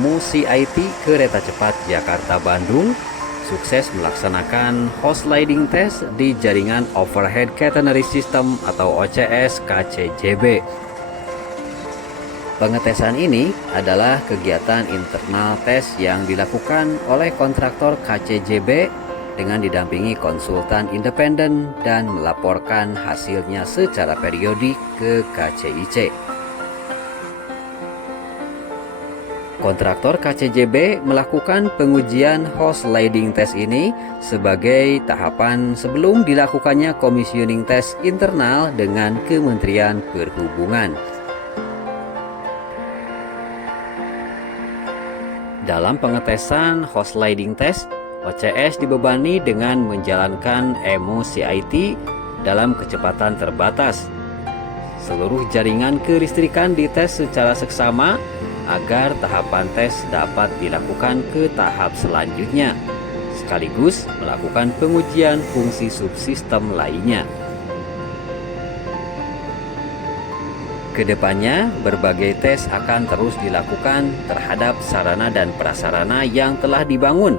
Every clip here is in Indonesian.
EMU CIT Kereta Cepat Jakarta-Bandung sukses melaksanakan hose sliding test di jaringan Overhead Catenary System atau OCS KCJB. Pengetesan ini adalah kegiatan internal tes yang dilakukan oleh kontraktor KCJB dengan didampingi konsultan independen dan melaporkan hasilnya secara periodik ke KCIC. Kontraktor KCJB melakukan pengujian hose sliding test ini sebagai tahapan sebelum dilakukannya commissioning test internal dengan Kementerian Perhubungan. Dalam pengetesan hose sliding test, OCS dibebani dengan menjalankan EMU CIT dalam kecepatan terbatas. Seluruh jaringan kelistrikan dites secara seksama agar tahapan tes dapat dilakukan ke tahap selanjutnya, sekaligus melakukan pengujian fungsi subsistem lainnya. Kedepannya, berbagai tes akan terus dilakukan terhadap sarana dan prasarana yang telah dibangun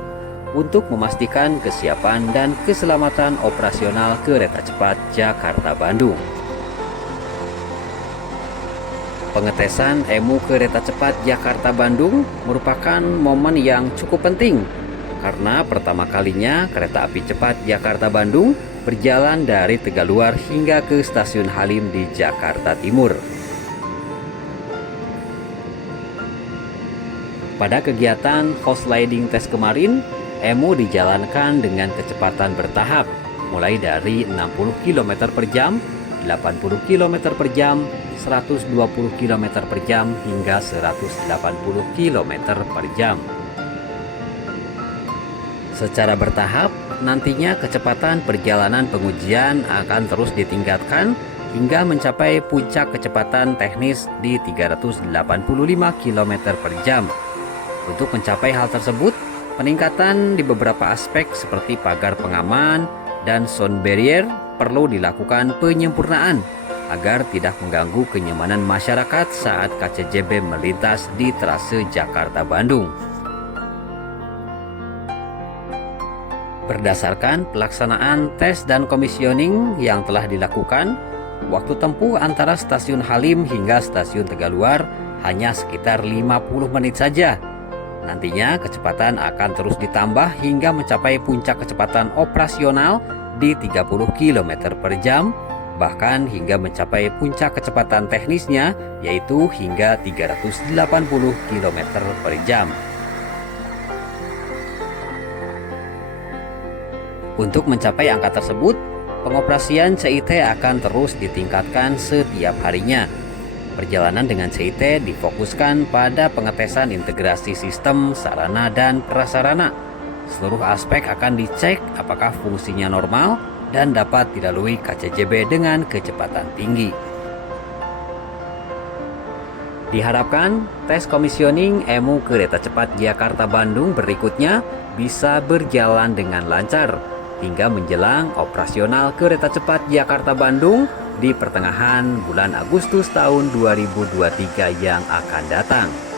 untuk memastikan kesiapan dan keselamatan operasional kereta cepat Jakarta-Bandung. Pengetesan EMU Kereta Cepat Jakarta-Bandung merupakan momen yang cukup penting karena pertama kalinya kereta api cepat Jakarta-Bandung berjalan dari Tegaluar hingga ke Stasiun Halim di Jakarta Timur. Pada kegiatan hose sliding test kemarin, EMU dijalankan dengan kecepatan bertahap, mulai dari 60 km per jam, 80 km per jam, 120 km per jam, hingga 180 km per jam. Secara bertahap, nantinya kecepatan perjalanan pengujian akan terus ditingkatkan hingga mencapai puncak kecepatan teknis di 385 km per jam. Untuk mencapai hal tersebut, peningkatan di beberapa aspek seperti pagar pengaman dan sound barrier perlu dilakukan penyempurnaan agar tidak mengganggu kenyamanan masyarakat saat KCJB melintas di trase Jakarta-Bandung. Berdasarkan pelaksanaan tes dan komisioning yang telah dilakukan, waktu tempuh antara Stasiun Halim hingga Stasiun Tegaluar hanya sekitar 50 menit saja. Nantinya kecepatan akan terus ditambah hingga mencapai puncak kecepatan operasional di 30 km per jam, bahkan hingga mencapai puncak kecepatan teknisnya yaitu hingga 380 km per jam. Untuk mencapai angka tersebut, pengoperasian CIT akan terus ditingkatkan setiap harinya. Perjalanan dengan CIT difokuskan pada pengetesan integrasi sistem, sarana, dan prasarana. Seluruh aspek akan dicek apakah fungsinya normal dan dapat dilalui KCJB dengan kecepatan tinggi. Diharapkan tes komisioning EMU Kereta Cepat Jakarta-Bandung berikutnya bisa berjalan dengan lancar hingga menjelang operasional Kereta Cepat Jakarta-Bandung di pertengahan bulan Agustus tahun 2023 yang akan datang.